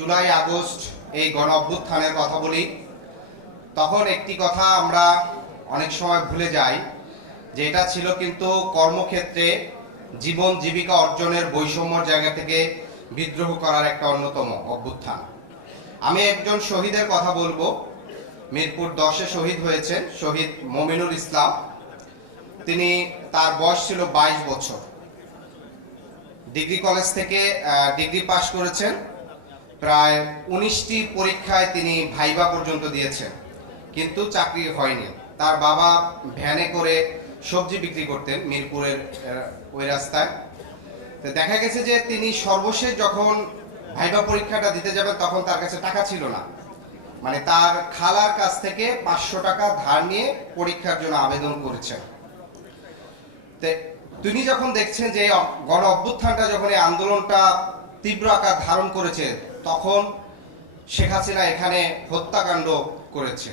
July, August এই গণ অভ্যুত্থানের কথা বলি। তখন একটি কথা আমরা অনেক সময় ভুলে যাই, যে এটা ছিল কিন্তু কর্মক্ষেত্রে জীবন জীবিকা অর্জনের বৈষম্যর জায়গা থেকে বিদ্রোহ করার একটা অন্যতম অভ্যুত্থান। আমি একজন শহীদের কথা বলব। মিরপুর দশে শহীদ হয়েছেন শহীদ মমিনুল ইসলাম। তিনি, তার বয়স ছিল বাইশ বছর। ডিগ্রি কলেজ থেকে ডিগ্রি পাশ করেছেন। প্রায় উনিশটি পরীক্ষায় তিনি ভাইবা পর্যন্ত দিয়েছেন। কিন্তু চাকরি হয়নি। তার বাবা ভ্যানে করে সবজি বিক্রি করতেন মিরপুরের ওই রাস্তায়। তো দেখা গেছে যে তিনি সর্বশেষ যখন ভাইবা পরীক্ষাটা দিতে যাবেন তখন তার কাছে টাকা ছিল না। মানে তার খালার কাছ থেকে পাঁচশো টাকা ধার নিয়ে পরীক্ষার জন্য আবেদন করেছেন। তিনি যখন দেখছেন যে গণ অভ্যুত্থানটা যখন এই আন্দোলনটা তীব্র আকার ধারণ করেছে তখন শেখ হাসিনা এখানে হত্যাকাণ্ড করেছে।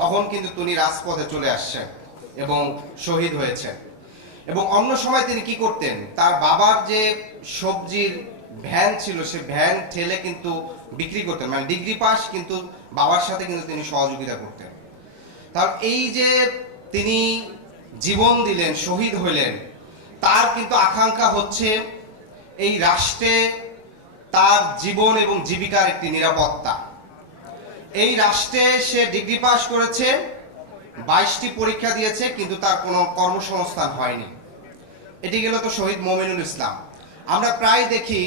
তখন কিন্তু তিনি রাজপথে চলে আসছেন এবং শহীদ হয়েছেন। এবং অন্য সময় তিনি কি করতেন? তার বাবার যে সবজির ভ্যান ছিল, সে ভ্যান ঠেলে কিন্তু বিক্রি করতেন। মানে ডিগ্রি পাস কিন্তু বাবার সাথে কিন্তু তিনি সহযোগিতা করতেন। তার এই যে তিনি জীবন দিলেন, শহীদ হইলেন তার কিন্তু আকাঙ্ক্ষা হচ্ছে এই রাষ্ট্রে তার জীবন এবং জীবিকার একটি নিরাপত্তা। এই রাষ্ট্রে সে ডিগ্রি পাস করেছে, বাইশটি পরীক্ষা দিয়েছে, কিন্তু তার কোনো কর্মসংস্থান হয়নি। এটি গেল তো শহীদ মোমিনুল ইসলাম। আমরা প্রায় দেখি,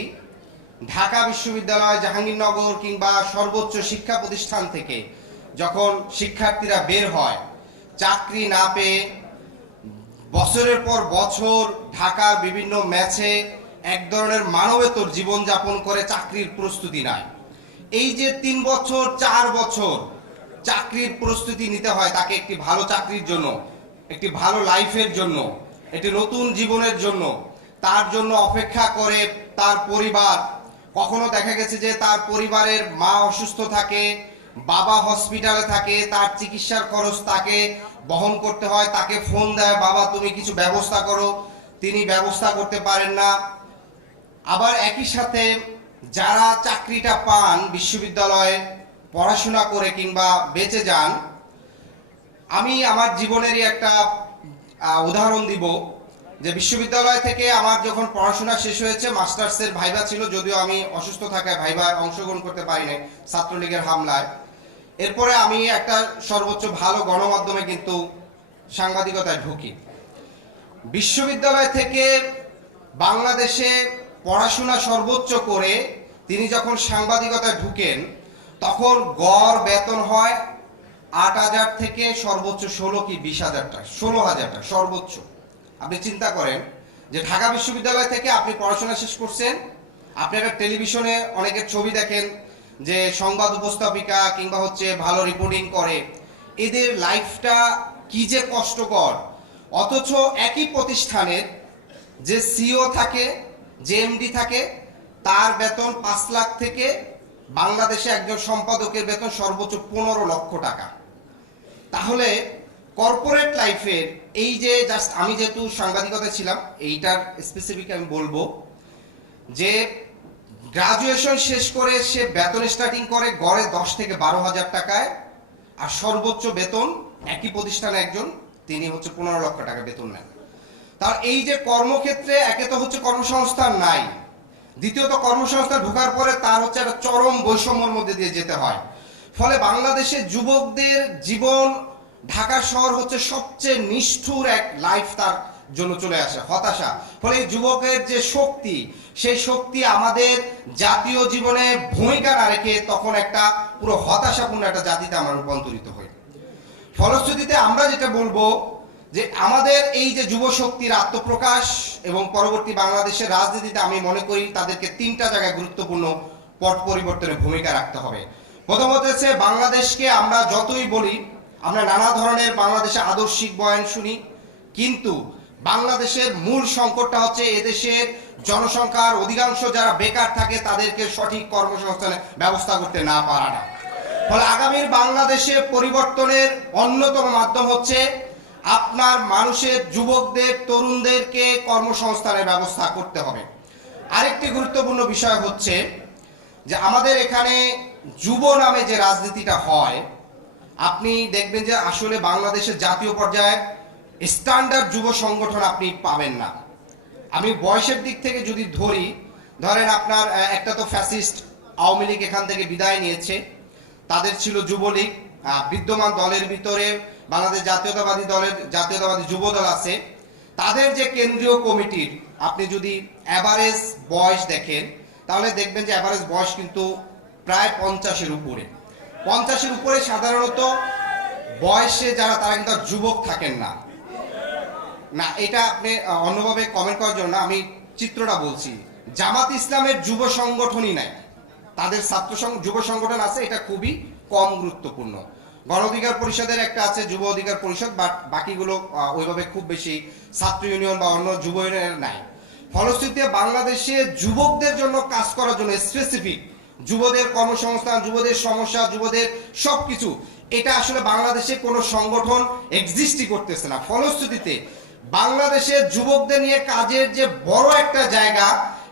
ঢাকা বিশ্ববিদ্যালয়, জাহাঙ্গীরনগর কিংবা সর্বোচ্চ শিক্ষা প্রতিষ্ঠান থেকে যখন শিক্ষার্থীরা বের হয়, চাকরি না পেয়ে বছরের পর বছর ঢাকার বিভিন্ন ম্যাচে এক ধরনের মানবেতর জীবনযাপন করে চাকরির প্রস্তুতি নেয়। এই যে তিন বছর, চার বছর চাকরির প্রস্তুতি নিতে হয় তাকে একটি ভালো চাকরির জন্য, একটি ভালো লাইফের জন্য, একটি নতুন জীবনের জন্য, তার জন্য অপেক্ষা করে তার পরিবার। কখনো দেখা গেছে যে তার পরিবারের মা অসুস্থ থাকে, বাবা হসপিটালে থাকে, তার চিকিৎসার খরচ তাকে বহন করতে হয়, তাকে ফোন দেয়, বাবা, তুমি কিছু ব্যবস্থা করো। তিনি ব্যবস্থা করতে পারেন না। আবার একই সাথে যারা চাকরিটা পান, বিশ্ববিদ্যালয়ে পড়াশোনা করে কিংবা বেঁচে যান, আমি আমার জীবনেরই একটা উদাহরণ দিব যে বিশ্ববিদ্যালয় থেকে আমার যখন পড়াশোনা শেষ হয়েছে, মাস্টার্সের ভাইবা ছিল, যদিও আমি অসুস্থ থাকায় ভাইবা অংশগ্রহণ করতে পারিনি ছাত্রলীগের হামলায়। এরপরে আমি একটা সর্বোচ্চ ভালো গণমাধ্যমে কিন্তু সাংবাদিকতায় ঢুকি। বিশ্ববিদ্যালয় থেকে বাংলাদেশে পড়াশোনা সর্বোচ্চ করে তিনি যখন সাংবাদিকতায় ঢুকেন, তখন গড় বেতন হয় আট হাজার থেকে সর্বোচ্চ ষোলো কি বিশ হাজার টাকা, ষোলো হাজার টাকা, সর্বোচ্চ। আপনি চিন্তা করেন যে ঢাকা বিশ্ববিদ্যালয় থেকে আপনি পড়াশোনা শেষ করছেন, আপনি একটা টেলিভিশনে অনেকের ছবি দেখেন যে সংবাদ উপস্থাপিকা কিংবা হচ্ছে ভালো রিপোর্টিং করে। এদের লাইফটা কি যে কষ্টকর। অথচ একই প্রতিষ্ঠানের যে সিও থাকে যে এমডি থাকে, তার বেতন পাঁচ লাখ থেকে বাংলাদেশে একজন সম্পাদকের বেতন সর্বোচ্চ পনেরো লক্ষ টাকা। তাহলে কর্পোরেট লাইফের এই যে জাস্ট আমি যেহেতু সাংবাদিকতা ছিলাম, এইটার স্পেসিফিক আমি বলব যে গ্রাজুয়েশন শেষ করে সে বেতন স্টার্টিং করে গড়ে দশ থেকে বারো হাজার টাকায়, আর সর্বোচ্চ বেতন একই প্রতিষ্ঠানে একজন, তিনি হচ্ছে পনেরো লক্ষ টাকা বেতন নেন। তার এই যে কর্মক্ষেত্রে একে তো হচ্ছে কর্মসংস্থান নাই, দ্বিতীয়ত কর্মসংস্থান ঢোকার পরে তার হচ্ছে একটা চরম বৈষম্যর মধ্যে দিয়ে যেতে হয়। ফলে বাংলাদেশের যুবকদের জীবন ঢাকা শহর হচ্ছে সবচেয়ে নিষ্ঠুর এক লাইফ তার জন্য চলে আসে, হতাশা। ফলে যুবকের যে শক্তি, সেই শক্তি আমাদের জাতীয় জীবনে ভূমিকা না রেখে তখন একটা পুরো হতাশাপূর্ণ একটা জাতিতে আমরা রূপান্তরিত হই। ফলশ্রুতিতে আমরা যেটা বলব যে আমাদের এই যে যুব শক্তির আত্মপ্রকাশ এবং পরবর্তী বাংলাদেশের রাজনীতিতে আমি মনে করি তাদেরকে তিনটা জায়গায় গুরুত্বপূর্ণ পট পরিবর্তনের ভূমিকা রাখতে হবে। প্রথমত হচ্ছে বাংলাদেশকে আমরা যতই বলি, আমরা নানা ধরনের বাংলাদেশে আদর্শিক বয়ান শুনি, কিন্তু বাংলাদেশের মূল সংকটটা হচ্ছে এদেশের জনসংখ্যার অধিকাংশ যারা বেকার থাকে, তাদেরকে সঠিক কর্মসংস্থানের ব্যবস্থা করতে না পারাটা। ফলে আগামীর বাংলাদেশে পরিবর্তনের অন্যতম মাধ্যম হচ্ছে আপনার মানুষের, যুবকদের, তরুণদেরকে কর্মসংস্থানের ব্যবস্থা করতে হবে। আরেকটি গুরুত্বপূর্ণ বিষয় হচ্ছে যে আমাদের এখানে যুব নামে যে রাজনীতিটা হয়, আপনি দেখবেন যে আসলে বাংলাদেশের জাতীয় পর্যায়ে স্ট্যান্ডার্ড যুব সংগঠন আপনি পাবেন না। আমি বয়সের দিক থেকে যদি ধরি, ধরেন আপনার একটা তো ফ্যাসিস্ট আওয়ামী লীগ এখান থেকে বিদায় নিয়েছে, তাদের ছিল যুবলীগ বিদ্যমান দলের ভিতরে বাংলাদেশ জাতীয়তাবাদী দলের, জাতীয়তাবাদী যুব দল আছে, তাদের যে কেন্দ্রীয় কমিটির, আপনি যদি অ্যাভারেজ বয়স দেখেন, তাহলে দেখবেন যে অ্যাভারেজ বয়স কিন্তু প্রায় পঞ্চাশের উপরে। পঞ্চাশের উপরে সাধারণত বয়সে যারা, তারা কিন্তু যুবক থাকেন না। না, এটা আপনি অন্যভাবে কমেন্ট করার জন্য আমি চিত্রটা বলছি। জামাত ইসলামের যুব সংগঠনই নাই। তাদের ছাত্র যুব সংগঠন আছে, এটা খুবই কম গুরুত্বপূর্ণ। গণ অধিকার পরিষদের একটা আছে, যুব অধিকার পরিষদ, বাট বাকিগুলো ওইভাবে খুব বেশি ছাত্র ইউনিয়ন বা অন্য যুব ইউনিয়নের নাই। ফলশ্রুতিতে বাংলাদেশে যুবকদের জন্য কাজ করার জন্য স্পেসিফিক যুবদের কর্মসংস্থান, যুবদের সমস্যা, যুবদের সবকিছু, এটা আসলে বাংলাদেশে কোনো সংগঠন এক্সিস্টই করতেছে না। ফলশ্রুতিতে বাংলাদেশের যুবকদের নিয়ে কাজের যে বড় একটা জায়গা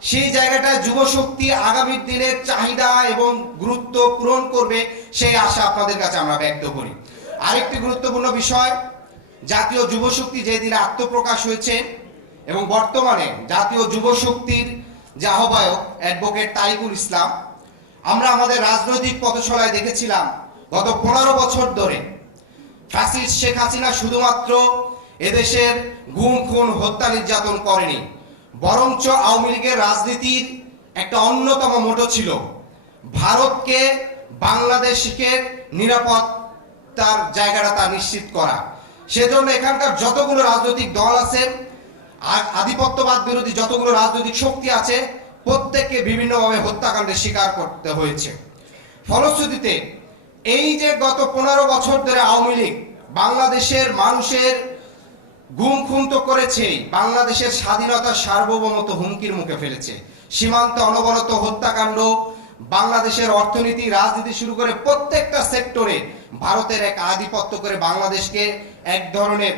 সেই জায়গাটায় যুব শক্তি আগামী দিনের চাহিদা এবং গুরুত্ব পূরণ করবে সেই আশা আপনাদের কাছে আমরা ব্যক্ত করি। আরেকটি গুরুত্বপূর্ণ বিষয়, জাতীয় যুব শক্তি যেদিন আত্মপ্রকাশ হয়েছে এবং বর্তমানে জাতীয় যুব শক্তির যে আহ্বায়ক অ্যাডভোকেট তারিকুল ইসলাম, আমরা আমাদের রাজনৈতিক পথচলায় দেখেছিলাম গত পনেরো বছর ধরে ফ্যাসিস্ট শেখ হাসিনা শুধুমাত্র এদেশের গুম, খুন, হত্যা নির্যাতন করেনি। বরঞ্চ আওয়ামী লীগের রাজনীতির একটা অন্যতম মোটো ছিল। ভারতকে বাংলাদেশকে নিরাপত্তার জায়গাটা তা নিশ্চিত করা। সেজন্য এখানকার যতগুলো রাজনৈতিক দল আছে আধিপত্যবাদ বিরোধী যতগুলো রাজনৈতিক শক্তি আছে, প্রত্যেককে বিভিন্নভাবে হত্যাকাণ্ডের শিকার করতে হয়েছে। ফলশ্রুতিতে, এই যে গত পনেরো বছর ধরে আওয়ামী লীগ বাংলাদেশের মানুষের গুম খুন তো করেছেই বাংলাদেশের স্বাধীনতা সার্বভৌমত্ব হুমকির মুখে ফেলেছে। সীমান্তে অনবরত হত্যাকাণ্ড, বাংলাদেশের অর্থনীতি, রাজনীতি শুরু করে প্রত্যেকটা সেক্টরে ভারতের এক আধিপত্য করে বাংলাদেশকে এক ধরনের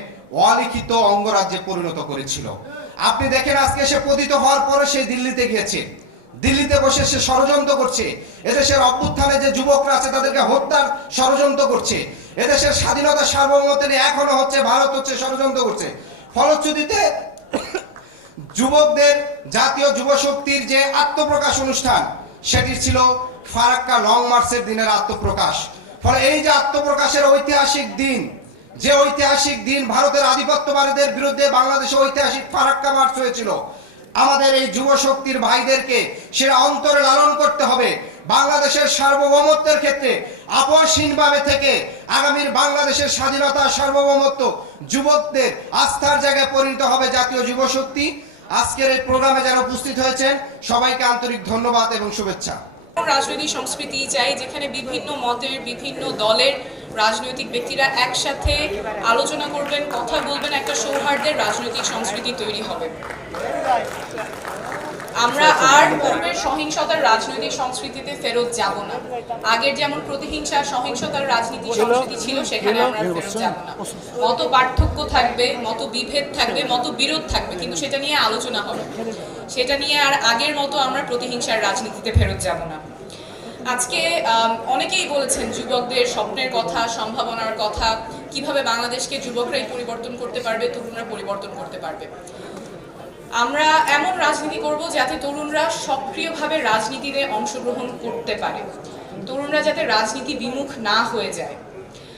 অলিখিত অঙ্গরাজ্যে পরিণত করেছিল। আপনি দেখেন আজকে সে পতিত হওয়ার পরে সে দিল্লিতে গিয়েছে। দিল্লিতে বসে সে ষড়যন্ত্র করছে। এদেশের অভ্যুত্থানে যে যুবকরা আছে তাদেরকে হত্যার ষড়যন্ত্র করছে। এদেশের স্বাধীনতা সার্বভৌমত্ব নিয়ে এখনও হচ্ছে, ভারত হচ্ছে ষড়যন্ত্র করছে। ফলশ্রুতিতে যুবকদের, জাতীয় যুব শক্তির যে আত্মপ্রকাশ অনুষ্ঠান সেটি ছিল ফারাক্কা লং মার্চের দিনের আত্মপ্রকাশ। ফলে এই যে আত্মপ্রকাশের ঐতিহাসিক দিন, যে ঐতিহাসিক দিন ভারতের আধিপত্যবাদীদের বিরুদ্ধে বাংলাদেশে ঐতিহাসিক ফারাক্কা মার্চ হয়েছিল, আমাদের এই যুব শক্তির ভাইদেরকে সেটা অন্তরে লালন করতে হবে। বাংলাদেশের সার্বভৌমত্বের ক্ষেত্রে আপসহীনভাবে থেকে আগামীর বাংলাদেশের স্বাধীনতা, সার্বভৌমত্ব, যুবকদের আস্থার জায়গায় পরিণত হবে জাতীয় যুবশক্তি। আজকের এই প্রোগ্রামে যারা উপস্থিত হয়েছেন, সবাইকে আন্তরিক ধন্যবাদ এবং শুভেচ্ছা। রাজনৈতিক সংস্কৃতি চাই, যেখানে বিভিন্ন মতের, বিভিন্ন দলের রাজনৈতিক ব্যক্তিরা একসাথে আলোচনা করবেন, কথা বলবেন, একটা সৌহার্দ্যের রাজনৈতিক সংস্কৃতি তৈরি হবে। আমরা আর পূর্বের সহিংসতার রাজনৈতিক সংস্কৃতিতে ফেরত যাব না। আগের যেমন প্রতিহিংসা সহিংসতার রাজনীতি সংস্কৃতি ছিল সেখানে আমরা ফেরত যাব না। মত পার্থক্য থাকবে মত বিভেদ থাকবে মত বিরোধ থাকবে কিন্তু সেটা নিয়ে আলোচনা হবে। সেটা নিয়ে আর আগের মতো আমরা প্রতিহিংসার রাজনীতিতে ফেরত যাব না। আজকে অনেকেই বলেছেন যুবকদের স্বপ্নের কথা সম্ভাবনার কথা কীভাবে বাংলাদেশকে যুবকরাই পরিবর্তন করতে পারবে তরুণরা পরিবর্তন করতে পারবে। আমরা এমন রাজনীতি করব যাতে তরুণরা সক্রিয়ভাবে রাজনীতিতে অংশগ্রহণ করতে পারে। তরুণরা যাতে রাজনীতি বিমুখ না হয়ে যায়।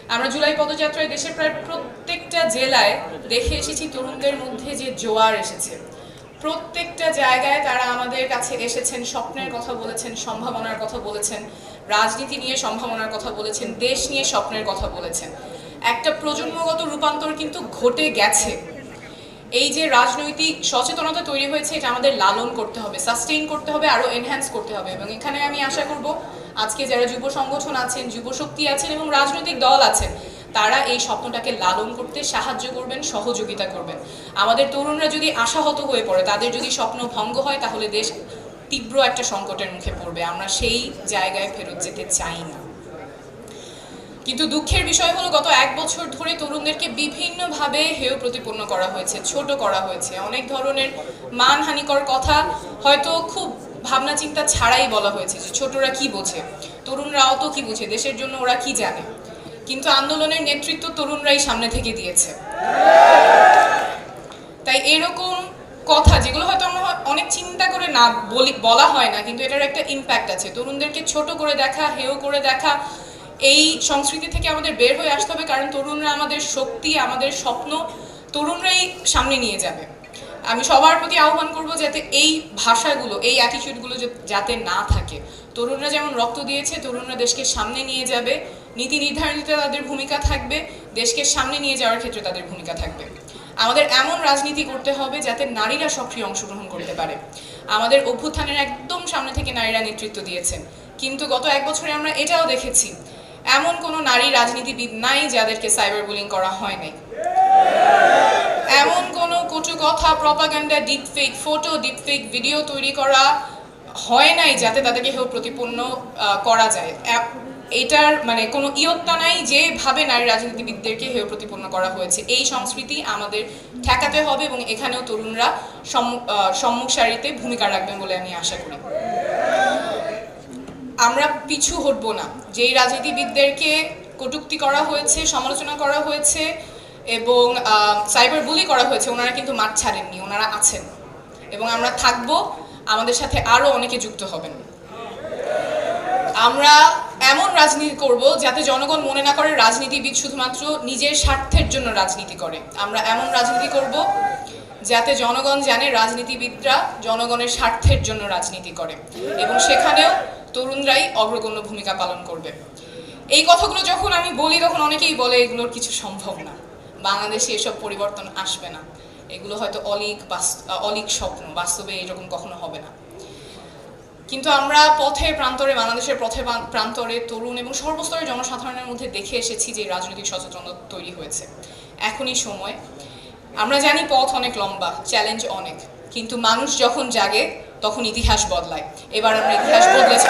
আমরা জুলাই পদযাত্রায় দেশের প্রায় প্রত্যেকটা জেলায় দেখে এসেছি তরুণদের মধ্যে যে জোয়ার এসেছে। প্রত্যেকটা জায়গায় তারা আমাদের কাছে এসেছেন, স্বপ্নের কথা বলেছেন, সম্ভাবনার কথা বলেছেন, রাজনীতি নিয়ে সম্ভাবনার কথা বলেছেন, দেশ নিয়ে স্বপ্নের কথা বলেছেন। একটা প্রজন্মগত রূপান্তর কিন্তু ঘটে গেছে। এই যে রাজনৈতিক সচেতনতা তৈরি হয়েছে, এটা আমাদের লালন করতে হবে সাস্টেইন করতে হবে আরও এনহ্যান্স করতে হবে। এবং এখানে আমি আশা করব, আজকে যারা যুব সংগঠন আছেন, যুব শক্তি আছেন এবং রাজনৈতিক দল আছেন, তারা এই স্বপ্নটাকে লালন করতে সাহায্য করবেন, সহযোগিতা করবেন। আমাদের তরুণরা যদি আশাহত হয়ে পড়ে, তাদের যদি স্বপ্ন ভঙ্গ হয়, তাহলে দেশ তীব্র একটা সংকটের মুখে পড়বে। আমরা সেই জায়গায় ফেরত যেতে চাই না। কিন্তু দুঃখের বিষয় হলো গত এক বছর ধরে তরুণদেরকে বিভিন্নভাবে হেয় প্রতিপন্ন করা হয়েছে, ছোট করা হয়েছে। অনেক ধরনের মানহানিকর কথা হয়তো খুব ভাবনা চিন্তা ছাড়াই বলা হয়েছে যে ছোটরা কি বোঝে, তরুণরাও তো কি বোঝে, দেশের জন্য ওরা কি জানে। কিন্তু আন্দোলনের নেতৃত্ব তরুণরাই সামনে থেকে দিয়েছে। তাই এরকম কথা যেগুলো হয়তো আমরা অনেক চিন্তা করে না বলি, বলা হয় না, কিন্তু এটার একটা ইম্প্যাক্ট আছে। তরুণদেরকে ছোট করে দেখা, হেয় করে দেখা এই সংস্কৃতি থেকে আমাদের বের হয়ে আসতে হবে, কারণ তরুণরা আমাদের শক্তি, আমাদের স্বপ্ন তরুণরাই সামনে নিয়ে যাবে। আমি সবার প্রতি আহ্বান করব যাতে এই ভাষাগুলো, এই অ্যাটিটিউডগুলো যাতে না থাকে। তরুণরা যেমন রক্ত দিয়েছে, তরুণরা দেশকে সামনে নিয়ে যাবে। নীতি নির্ধারণীতে তাদের ভূমিকা থাকবে, দেশকে সামনে নিয়ে যাওয়ার ক্ষেত্রে তাদের ভূমিকা থাকবে। আমাদের এমন রাজনীতি করতে হবে যাতে নারীরা সক্রিয় অংশগ্রহণ করতে পারে। আমাদের অভ্যুত্থানের একদম সামনে থেকে নারীরা নেতৃত্ব দিয়েছেন। কিন্তু গত এক বছরে আমরা এটাও দেখেছি এমন কোনো নারী রাজনীতিবিদ নাই যাদেরকে সাইবার বুলিং করা হয় নাই। এমন কোনো কটু কথা propaganda deep fake photo deep fake video তৈরি করা হয় নাই যাতে তাদেরকে হেউ প্রতিপন্ন করা যায়। এটার মানে কোনো ইয়ত্তা নাই যেভাবে নারী রাজনীতিবিদদেরকে হেয় প্রতিপন্ন করা হয়েছে। এই সংস্কৃতি আমাদের ঠেকাতে হবে এবং এখানেও তরুণরা সম্মুখ সারিতে ভূমিকা রাখবেন বলে আমি আশা করি। আমরা পিছু হটবো না। যেই রাজনীতিবিদদেরকে কটূক্তি করা হয়েছে, সমালোচনা করা হয়েছে এবং সাইবার বুলি করা হয়েছে, ওনারা কিন্তু মাঠ ছাড়েননি, ওনারা আছেন। এবং আমরা থাকব, আমাদের সাথে আরও অনেকে যুক্ত হবেন। আমরা এমন রাজনীতি করব যাতে জনগণ মনে না করে রাজনীতিবিদ শুধুমাত্র নিজের স্বার্থের জন্য রাজনীতি করে। আমরা এমন রাজনীতি করব যাতে জনগণ জানে রাজনীতিবিদরা জনগণের স্বার্থের জন্য রাজনীতি করে। এবং সেখানেও তরুণরাই অগ্রগণ্য ভূমিকা পালন করবে। এই কথাগুলো যখন আমি বলি, তখন অনেকেই বলে, এগুলোর কিছু সম্ভব না। বাংলাদেশে এসব পরিবর্তন আসবে না। এগুলো হয়তো অলিক অলিক স্বপ্ন। বাস্তবে এরকম কখনো হবে না। কিন্তু আমরা পথের প্রান্তরে, বাংলাদেশের প্রান- প্রান্তরে তরুণ এবং সর্বস্তরের জনসাধারণের মধ্যে দেখে এসেছি যে রাজনৈতিক সচেতনতা তৈরি হয়েছে। এখনই সময় আমরা জানি পথ অনেক লম্বা চ্যালেঞ্জ অনেক। কিন্তু মানুষ যখন জাগে, তখন ইতিহাস বদলায়। এবার আমরা ইতিহাস বদলেছি।